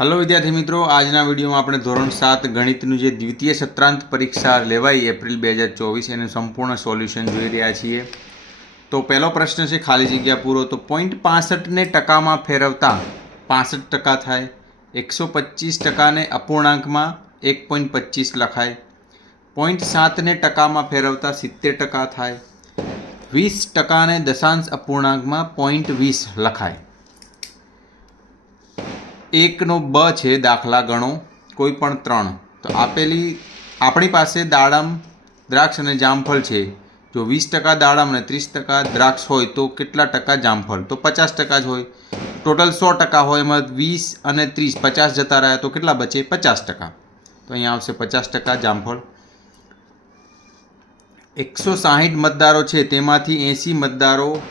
Hello વિદ્યાર્થી મિત્રો, આજના વિડીયોમાં આપણે ધોરણ સાત ગણિતનું જે દ્વિતીય સત્રાંત પરીક્ષા લેવાઈ એપ્રિલ બે હજાર ચોવીસ, એનું સંપૂર્ણ સોલ્યુશન જોઈ રહ્યા છીએ. તો પહેલો પ્રશ્ન છે, ખાલી જગ્યા પૂરો. તો પોઈન્ટ પાસઠને ટકામાં ફેરવતા પાસઠ ટકા થાય, એકસો પચીસ ટકાને અપૂર્ણાંકમાં એક પોઈન્ટ પચીસ લખાય. પોઈન્ટ સાતને ટકામાં ફેરવતા સિત્તેર ટકા થાય, વીસ ટકાને દશાંશ અપૂર્ણાંકમાં પોઈન્ટ વીસ લખાય. એકનો બ છે દાખલા ગણો, કોઈ પણ ત્રણ. તો આપેલી, આપણી પાસે દાડમ, દ્રાક્ષ અને જામફળ છે. જો વીસ ટકા દાડમ અને ત્રીસ ટકા દ્રાક્ષ હોય તો કેટલા ટકા જામફળ? તો પચાસ ટકા જ હોય. ટોટલ સો ટકા હોય એમાં વીસ અને ત્રીસ, પચાસ જતા રહ્યા તો કેટલા બચે? પચાસ ટકા. તો અહીંયા આવશે પચાસ ટકા જામફળ. એકસો સાહીઠ મતદારો છે, તેમાંથી એંસી મતદારો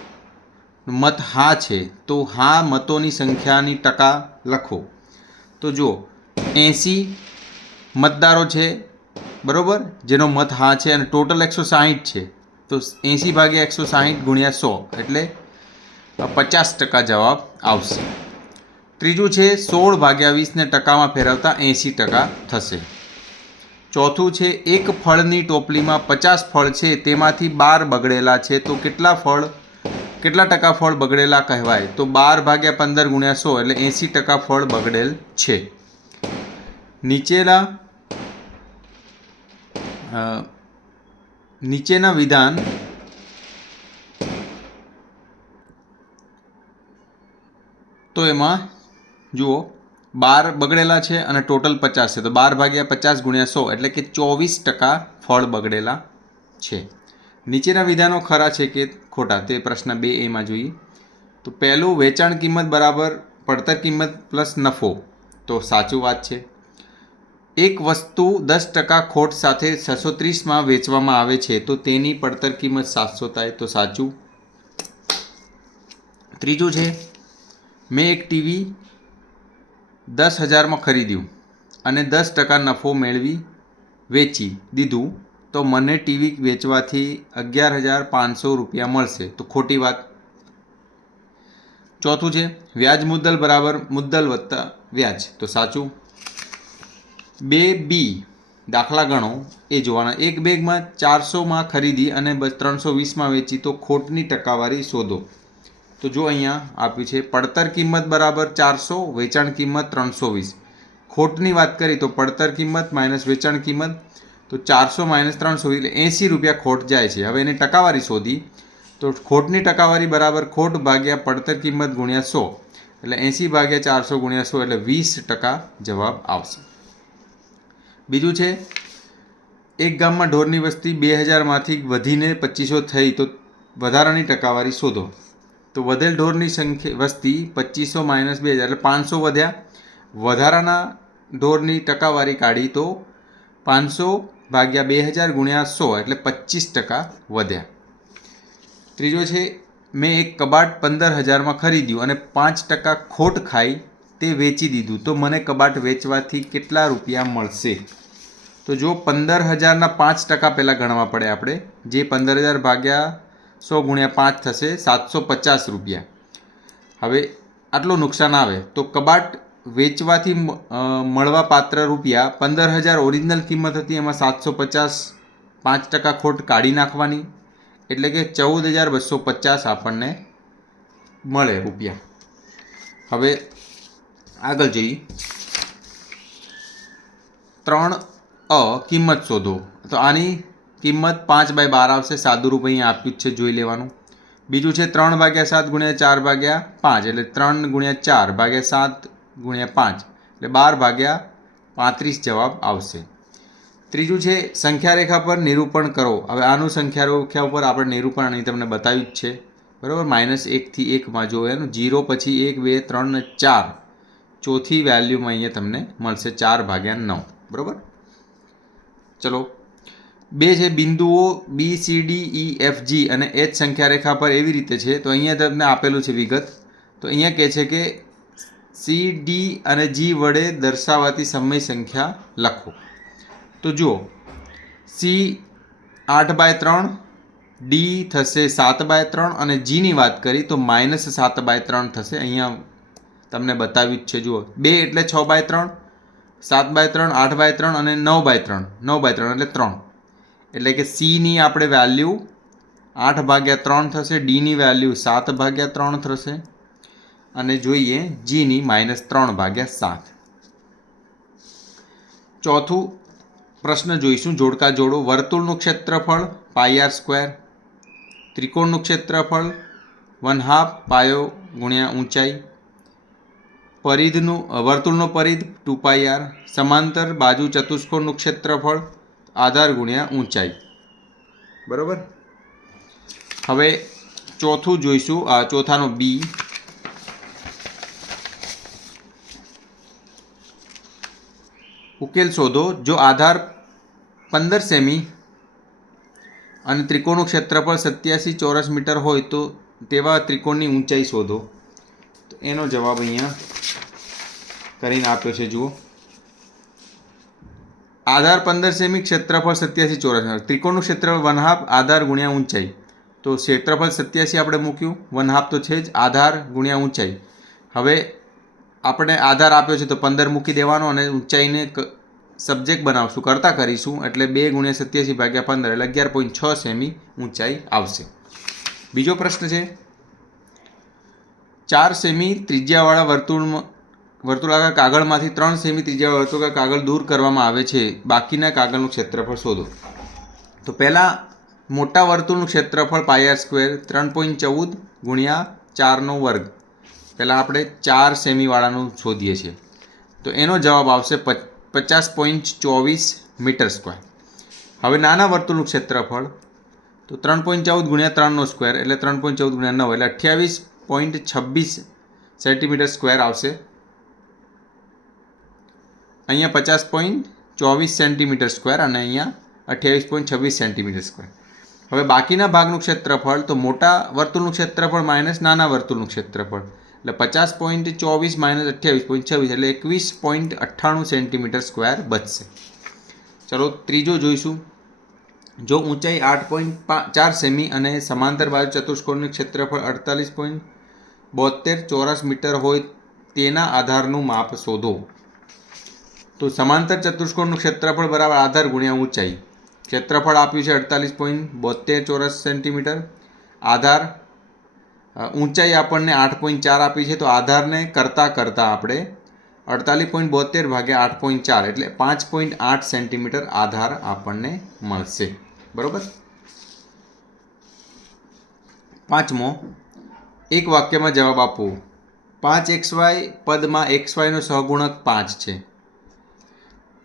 મત હા છે, તો હા મતોની સંખ્યાની ટકા લખો. તો જુઓ, એંસી મતદારો છે, બરાબર? જેનો મત હા છે અને ટોટલ એકસો સાહીઠ છે. તો એંસી ભાગ્યા એકસો સાહીઠ ગુણ્યા સો, એટલે પચાસ ટકા જવાબ આવશે. ત્રીજું છે, સોળ ભાગ્યા વીસને ટકામાં ફેરવતા એંસી ટકા થશે. ચોથું છે, એક ફળની ટોપલીમાં પચાસ ફળ છે, તેમાંથી બાર બગડેલા છે, તો કેટલા ફળ? કેટલા ટકા ફળ બગડેલા કહેવાય? તો બાર ભાગ્યા પંદર ગુણ્યા સો એટલે એંસી ટકા ફળ બગડેલ છે. નીચેના નીચેના વિધાન તો એમાં જુઓ, બાર બગડેલા છે અને ટોટલ પચાસ છે. તો બાર ભાગ્યા પચાસ ગુણ્યા સો એટલે કે ચોવીસ ટકા ફળ બગડેલા છે. નીચેના વિધાનો ખરા છે કે ખોટા? તે પ્રશ્ન બે એમાં જોઈએ. તો પહેલું, વેચાણ કિંમત બરાબર, પડતર કિંમત પ્લસ નફો. તો સાચું વાત છે. એક વસ્તુ દસ ટકા ખોટ સાથે છસો ત્રીસમાં વેચવામાં આવે છે, તો તેની પડતર કિંમત સાતસો થાય, તો સાચું. ત્રીજું છે, મેં એક ટીવી દસ હજારમાં ખરીદ્યું અને દસ ટકા નફો મેળવી, વેચી, દીધું. તો મને ટીવી વેચવાથી અગિયાર હજાર પાંચસો રૂપિયા મળશે. તો ખોટી વાત. ચોથું છે, વ્યાજ મુદ્દલ બરાબર મુદ્દલ વત્તા વ્યાજ. તો સાચું. બે બી દાખલા ગણો. એ જોવાના. એક બેગમાં ચારસોમાં ખરીદી અને ત્રણસો વીસમાં વેચી તો ખોટની ટકાવારી શોધો. તો જો અહીંયા આપ્યું છે, પડતર કિંમત બરાબર ચારસો, વેચાણ કિંમત ત્રણસો વીસ ખોટની વાત કરી તો પડતર કિંમત માઇનસ વેચાણ કિંમત. તો ચારસો માઇનસ ત્રણસો એટલે એંસી રૂપિયા ખોટ જાય છે. હવે એની ટકાવારી શોધી. તો ખોટની ટકાવારી બરાબર ખોટ ભાગ્યા પડતર કિંમત ગુણ્યા સો. એટલે એંસી ભાગ્યા ચારસો ગુણ્યા સો એટલે વીસ ટકા જવાબ આવશે. બીજું છે, એક ગામમાં ઢોરની વસ્તી બે હજારમાંથી વધીને પચીસો થઈ તો વધારાની ટકાવારી શોધો. તો વધેલ ઢોરની સંખ્યા વસ્તી પચીસો માઇનસ બે હજાર એટલે પાંચસો વધ્યા. વધારાના ઢોરની ટકાવારી કાઢી તો પાંચસો ભાગ્યા બે હજાર ગુણ્યા સો એટલે પચીસ ટકા વધ્યા. ત્રીજો છે, મેં એક કબાટ પંદર હજારમાં ખરીદ્યું અને પાંચ ટકા ખોટ ખાઈ તે વેચી દીધું. તો મને કબાટ વેચવાથી કેટલા રૂપિયા મળશે? તો જો પંદર હજારના પાંચ ટકા પહેલાં ગણવા પડે આપણે, જે પંદર હજાર ભાગ્યા સો ગુણ્યા પાંચ થશે, સાતસો પચાસ રૂપિયા. હવે આટલું નુકસાન આવે. તો કબાટ વેચવાથી મળવા પાત્ર રૂપિયા પંદર હજાર ઓરિજિનલ કિંમત હતી. એમાં સાતસો પચાસ, પાંચ ટકા ખોટ કાઢી નાખવાની. એટલે કે ચૌદ હજાર બસો પચાસ આપણને મળે રૂપિયા. હવે આગળ જઈએ. ત્રણ અ કિંમત શોધો. તો આની કિંમત પાંચ બાય બાર આવશે. સાદું રૂપ અહીંયા આપ્યું જ છે, જોઈ લેવાનું. બીજું છે ત્રણ ભાગ્યા સાત ગુણ્યા ચાર ભાગ્યા પાંચ. એટલે ત્રણ ગુણ્યા ચાર ભાગ્યા સાત ગુણ્યા પાંચ. એટલે બાર ભાગ્યા પાંત્રીસ જવાબ આવશે. ત્રીજું છે સંખ્યા રેખા પર નિરૂપણ કરો. હવે આનું સંખ્યા રેખા ઉપર આપણે નિરૂપણ અહીં તમને બતાવ્યું જ છે. બરાબર? માઇનસ એકથી એકમાં જો એનું જીરો પછી એક, બે, ત્રણ ને ચાર. ચોથી વેલ્યુમાં અહીંયા તમને મળશે ચાર ભાગ્યા નવ. બરાબર? ચલો. બે છે, બિંદુઓ B C D E F G અને એચ સંખ્યા રેખા પર એવી રીતે છે. તો અહીંયા તમને આપેલું છે વિગત. તો અહીંયા કહે છે કે સી, ડી અને જી વડે દર્શાવાતી સમય સંખ્યા લખો. તો જુઓ, સી આઠ બાય ત્રણ, ડી થશે સાત બાય ત્રણ અને જીની વાત કરી તો માઇનસ સાત બાય ત્રણ થશે. અહીંયા તમને બતાવ્યું જ છે, જુઓ. બે એટલે છ બાય ત્રણ, સાત બાય ત્રણ, આઠ બાય ત્રણ અને નવ બાય ત્રણ. નવ બાય ત્રણ એટલે ત્રણ. એટલે કે સીની આપણે વેલ્યુ આઠ ભાગ્યા ત્રણ થશે, ડીની વેલ્યુ સાત ભાગ્યા ત્રણ થશે. અને જોઈએ જીની માઇનસ ત્રણ ભાગ્યા સાત. ચોથું પ્રશ્ન જોઈશું, જોડકા જોડો. વર્તુળનું ક્ષેત્રફળ પાઈ આર સ્ક્વેર ત્રિકોણનું ક્ષેત્રફળ વન હાફ પાયો ગુણ્યા ઊંચાઈ. પરિધનું વર્તુળનો પરિધ ટુ પાઈ આર સમાંતર બાજુ ચતુષ્કોણનું ક્ષેત્રફળ આધાર ગુણ્યા ઊંચાઈ. બરાબર? હવે ચોથું જોઈશું, આ ચોથાનો બી ઉકેલ શોધો જો આધાર પંદર સેમી અને ત્રિકોણનું ક્ષેત્રફળ સત્યાસી ચોરસ મીટર હોય તો તેવા ત્રિકોણની ઊંચાઈ શોધો. તો એનો જવાબ અહીંયા કરીને આપ્યો છે, જુઓ. આધાર પંદર સેમી ક્ષેત્રફળ સત્યાસી ચોરસ ત્રિકોણનું ક્ષેત્રફળ વન હાફ, આધાર ગુણ્યા ઊંચાઈ. તો ક્ષેત્રફળ સત્યાસી આપણે મૂક્યું. વન હાફ તો છે જ, આધાર ગુણ્યા ઊંચાઈ. હવે આપણે આધાર આપ્યો છે તો પંદર મૂકી દેવાનો અને ઊંચાઈને સબ્જેક્ટ બનાવશું, કરતા કરીશું. એટલે બે ગુણ્યા સત્યાસી ભાગ્યા પંદર એટલે અગિયાર પોઈન્ટ છ સેમી ઊંચાઈ આવશે. બીજો પ્રશ્ન છે, ચાર સેમી ત્રિજ્યાવાળા વર્તુળમાં, વર્તુળાકાર કાગળમાંથી ત્રણ સેમી ત્રિજ્યા વર્તુળાકાર કાગળ દૂર કરવામાં આવે છે. બાકીના કાગળનું ક્ષેત્રફળ શોધો. તો પહેલાં મોટા વર્તુળનું ક્ષેત્રફળ પાયર સ્ક્વેર ત્રણ પોઈન્ટ ચૌદ ગુણ્યા ચારનો વર્ગ. પહેલાં આપણે ચાર સેમીવાળાનું શોધીએ છીએ. તો એનો જવાબ આવશે પચ પચાસ પોઈન્ટ ચોવીસ મીટર સ્ક્વેર. હવે નાના વર્તુળનું ક્ષેત્રફળ, તો ત્રણ પોઈન્ટ ચૌદ ગુણ્યા ત્રણનો સ્ક્વેર, એટલે ત્રણ પોઈન્ટ ચૌદ ગુણ્યા નવ, એટલે અઠ્યાવીસ પોઈન્ટ છવ્વીસ સેન્ટીમીટર સ્ક્વેર આવશે. અહીંયા પચાસ પોઈન્ટ ચોવીસ સેન્ટીમીટર સ્ક્વેર અને અહીંયા અઠ્યાવીસ પોઈન્ટ છવ્વીસ સેન્ટીમીટર સ્ક્વેર. હવે બાકીના ભાગનું ક્ષેત્રફળ, તો મોટા વર્તુળનું ક્ષેત્રફળ માઇનસ નાના વર્તુળનું ક્ષેત્રફળ. એટલે પચાસ પોઈન્ટ ચોવીસ માઇનસ અઠ્યાવીસ પોઈન્ટ છવ્વીસ એટલે એકવીસ પોઈન્ટ અઠ્ઠાણું સેન્ટીમીટર સ્ક્વેર બચશે. ચલો, ત્રીજો જોઈશું. જો ઊંચાઈ આઠ પોઈન્ટ ચાર સેમી અને સમાંતર બાજુ ચતુષ્કોણનું ક્ષેત્રફળ અડતાલીસ પોઈન્ટ બોતેર ચોરસ મીટર હોય તેના આધારનું માપ શોધો. તો સમાંતર ચતુષ્કોણનું ક્ષેત્રફળ બરાબર આધાર ગુણ્યા ઊંચાઈ. ક્ષેત્રફળ આપ્યું છે અડતાલીસ પોઈન્ટ બોતેર ચોરસ સેન્ટીમીટર. આધાર ઊંચાઈ આપણને આઠ પોઈન્ટ ચાર આપી છે, તો આધારને કરતાં કરતાં આપણે અડતાલીસ પોઈન્ટ બોતેર ભાગ્યા આઠ પોઈન્ટ ચાર, એટલે પાંચ પોઈન્ટ આઠ સેન્ટીમીટર આધાર આપણને મળશે. બરોબર? પાંચમો, એક વાક્યમાં જવાબ આપવો પાંચ એક્સ વાય પદમાં એક્સ વાયનો સહગુણક પાંચ છે.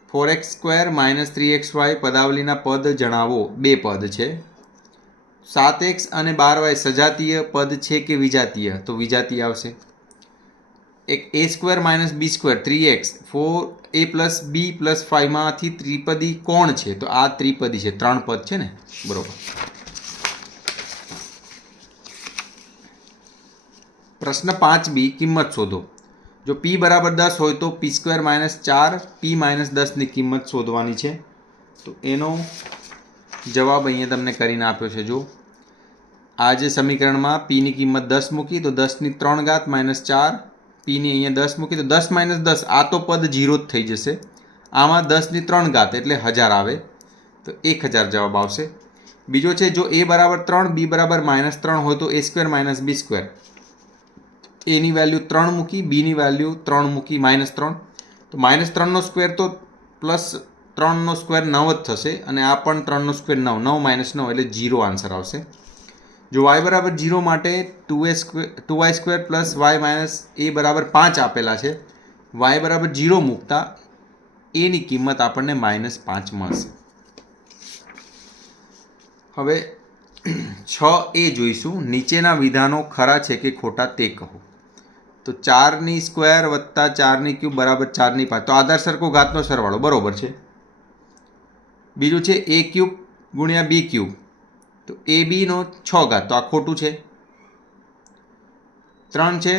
Four x square minus three x y પદાવલીના પદ જણાવો. બે પદ છે. સાત એક્સ અને બાર વાય સજાતીય પદ છે કે વિજાતીય? તો વિજાતીય આવશે. એક a square minus b square three x four a plus b plus ફાઇવમાંથી ત્રિપદી કોણ છે? તો આ ત્રિપદી છે. ત્રણ પદ છે ને? બરોબર. પ્રશ્ન પાંચ બી કિંમત શોધો. જો પી બરાબર દસ હોય તો પી સ્ક્વેર માઇનસ ચાર પી માઇનસ દસની કિંમત શોધવાની છે. તો એનો જવાબ અહીંયા તમને કરીને આપ્યો છે જો આ જે સમીકરણમાં પીની કિંમત દસ મૂકી, તો દસની ત્રણ ઘાત માઇનસ ચાર પીની અહીંયા દસ મૂકી, તો દસ માઇનસ દસ, આ તો પદ જીરો જ થઈ જશે. આમાં દસની ત્રણ ઘાત એટલે હજાર આવે, તો એક હજાર જવાબ આવશે. બીજો છે, જો એ બરાબર ત્રણ બી બરાબર માઇનસ ત્રણ હોય, તો a square minus b square. Any value ત્રણ મૂકી બીની વેલ્યુ ત્રણ મૂકી માઇનસ ત્રણ. તો માઇનસ ત્રણનો સ્ક્વેર તો પ્લસ ત્રણનો સ્ક્વેર નવ જ થશે અને આ પણ ત્રણનો સ્ક્વેર નવ. નવ માઇનસ નવ એટલે જીરો આન્સર આવશે. જો વાય બરાબર જીરો માટે two a square two y square plus y minus a બરાબર પાંચ આપેલા છે વાય બરાબર જીરો મૂકતા એની કિંમત આપણને માઇનસ પાંચ મળશે. હવે છ એ જોઈશું. નીચેના વિધાનો ખરા છે કે ખોટા તે કહો. તો ચારની સ્ક્વેર વત્તા ચારની ક્યુબ બરાબર ચારની પાંચ. તો આધાર સરખો ઘાતનો સરવાળો બરોબર છે. બીજું છે એ ક્યુબ ગુણ્યા બી ક્યુબ. તો એ બીનો છ ઘાત, તો આ ખોટું છે. ત્રણ છે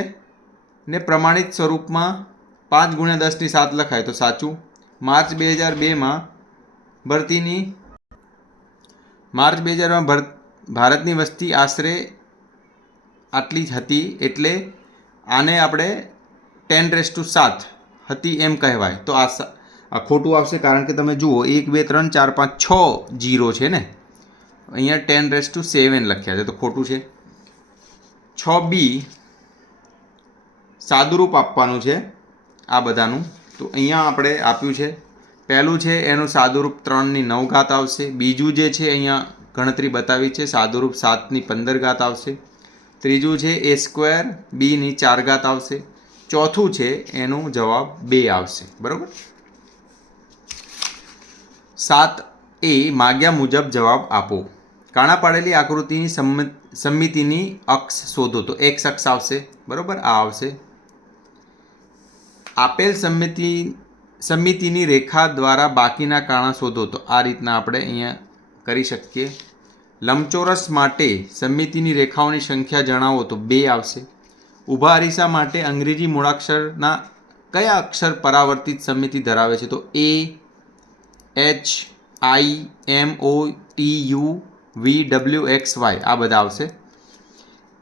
ને પ્રમાણિત સ્વરૂપમાં પાંચ ગુણ્યા દસની સાત લખાય, તો સાચું. માર્ચ બે હજાર બેમાં ભરતીની, માર્ચ બે હજારમાં ભર, ભારતની વસ્તી આશરે આટલી જ હતી, એટલે આને આપણે ટેન રેસ ટુ સાત હતી એમ કહેવાય. તો આ આ ખોટું આવશે કારણ કે તમે જુઓ, એક, બે, ત્રણ, ચાર, પાંચ, છ જીરો છે ને? અહીંયા ટેન રેસ ટુ સેવન લખ્યા છે, તો ખોટું છે. છ બી સાદુરૂપ આપવાનું છે આ બધાનું. તો અહીંયા આપણે આપ્યું છે. પહેલું છે, એનું સાદુરૂપ ત્રણની નવ ઘાત આવશે. બીજું જે છે, અહીંયા ગણતરી બતાવી છે, સાદુરૂપ સાતની પંદર ઘાત આવશે. ત્રીજું છે, એ સ્ક્વેર બીની ચાર ઘાત આવશે. ચોથું છે, એનો જવાબ બે આવશે. બરાબર? સાત એ માગ્યા મુજબ જવાબ આપો. કાણા પાડેલી આકૃતિની સમમિતિની અક્ષ શોધો તો એક્સ અક્ષ આવશે, બરાબર? આ આવશે. આપેલ સમિતિ, સમિતિની રેખા દ્વારા બાકીના કાણા શોધો તો આ રીતના આપણે અહીંયા કરી શકીએ. લંબચોરસ માટે સમિતિની રેખાઓની સંખ્યા જણાવો તો બે આવશે. ઊભા અરીસા માટે અંગ્રેજી મૂળાક્ષરના કયા અક્ષર પરાવર્તિત સમિતિ ધરાવે છે તો A H I M O T U V W X Y આ બધા આવશે.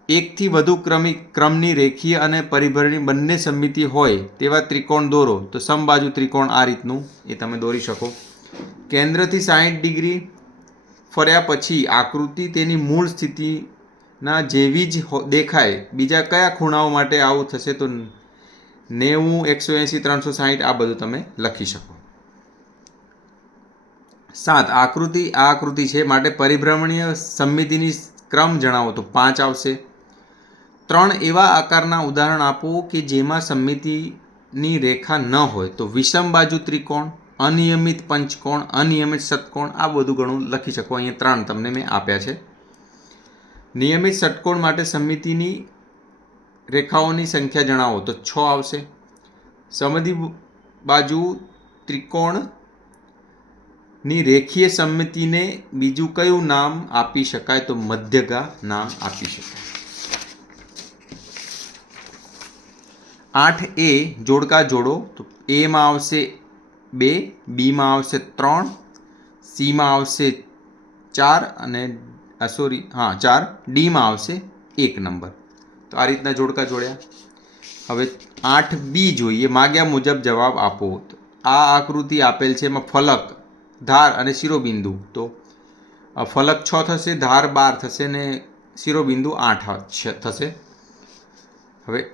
એકથી વધુ ક્રમિક ક્રમની રેખીય અને પરિભરની બંને સમિતિ હોય તેવા ત્રિકોણ દોરો. તો સમબાજુ ત્રિકોણ આ રીતનું એ તમે દોરી શકો. કેન્દ્રથી સાહીઠ ડિગ્રી ફર્યા પછી આકૃતિ તેની મૂળ સ્થિતિના જેવી જ દેખાય. બીજા કયા ખૂણાઓ માટે આવું થશે તો નેવું, એકસો એંસી, ત્રણસો સાહીઠ આ બધું તમે લખી શકો. સાત, આકૃતિ, આ આકૃતિ છે માટે પરિભ્રમણીય સમિતિની ક્રમ જણાવો તો પાંચ આવશે. ત્રણ, એવા આકારના ઉદાહરણ આપો કે જેમાં સમિતિની રેખા ન હોય તો વિષમ બાજુ ત્રિકોણ, અનિયમિત પંચકોણ, અનિયમિત ષટકોણ, આ બધું ઘણું લખી શકો. અહીંયા ત્રણ તમને મેં આપ્યા છે. નિયમિત ષટકોણ માટે સમિતિની રેખાઓની સંખ્યા જણાવો તો છ આવશે. સમિતિ બાજુ ત્રિકોણ ની રેખીય સંમિતિને બીજું કયું નામ આપી શકાય તો મધ્યગા નામ આપી શકાય. આઠ એ જોડકા જોડો તો એમાં આવશે બે બીમાં આવશે ત્રણ સીમાં આવશે ચાર અને સોરી, હા, ચાર ડીમાં આવશે એક નંબર. તો આ રીતના જોડકા જોડ્યા. હવે આઠ બી જોઈએ, માગ્યા મુજબ જવાબ આપો. તો આ આકૃતિ આપેલ છે એમાં ફલક ધાર અને શિરોબિંદુ. તો ફલક છ થશે, ધાર બાર થશે ને શિરોબિંદુ આઠ થશે. હવે,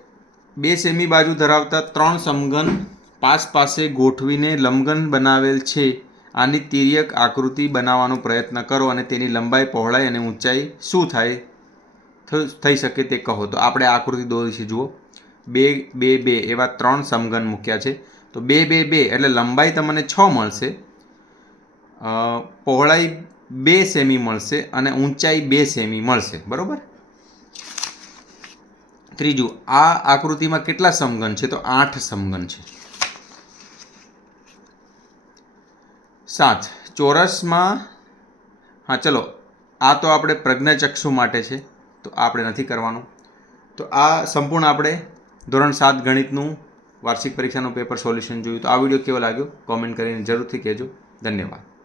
બે સેમી બાજુ ધરાવતા ત્રણ સમઘન પાસ પાસે ગોઠવીને લંબઘન બનાવેલ છે. આની તિર્યક આકૃતિ બનાવવાનો પ્રયત્ન કરો અને તેની લંબાઈ પહોળાઈ અને ઊંચાઈ શું થાય? થઈ શકે તે કહો. તો, આપણે આકૃતિ દોરી છે જુઓ. બે બે બે એવા ત્રણ સમઘન મૂક્યા છે. તો, બે બે બે એટલે લંબાઈ તમને છ મળશે. પહોળાઈ બે સેમી મળશે અને ઊંચાઈ બે સેમી મળશે. બરોબર? ત્રીજું, આ આકૃતિમાં કેટલા સમઘન છે? તો આઠ સમઘન છે. સાત, ચોરસમાં, હા, ચલો, આ તો આપણે પ્રજ્ઞાચક્ષુ માટે છે, તો આપણે નથી કરવાનું. તો આ સંપૂર્ણ આપણે ધોરણ સાત ગણિતનું વાર્ષિક પરીક્ષાનું પેપર સોલ્યુશન જોયું. તો આ વીડિયો કેવો લાગ્યો? કોમેન્ટ કરીને જરૂરથી કહેજો. ધન્યવાદ.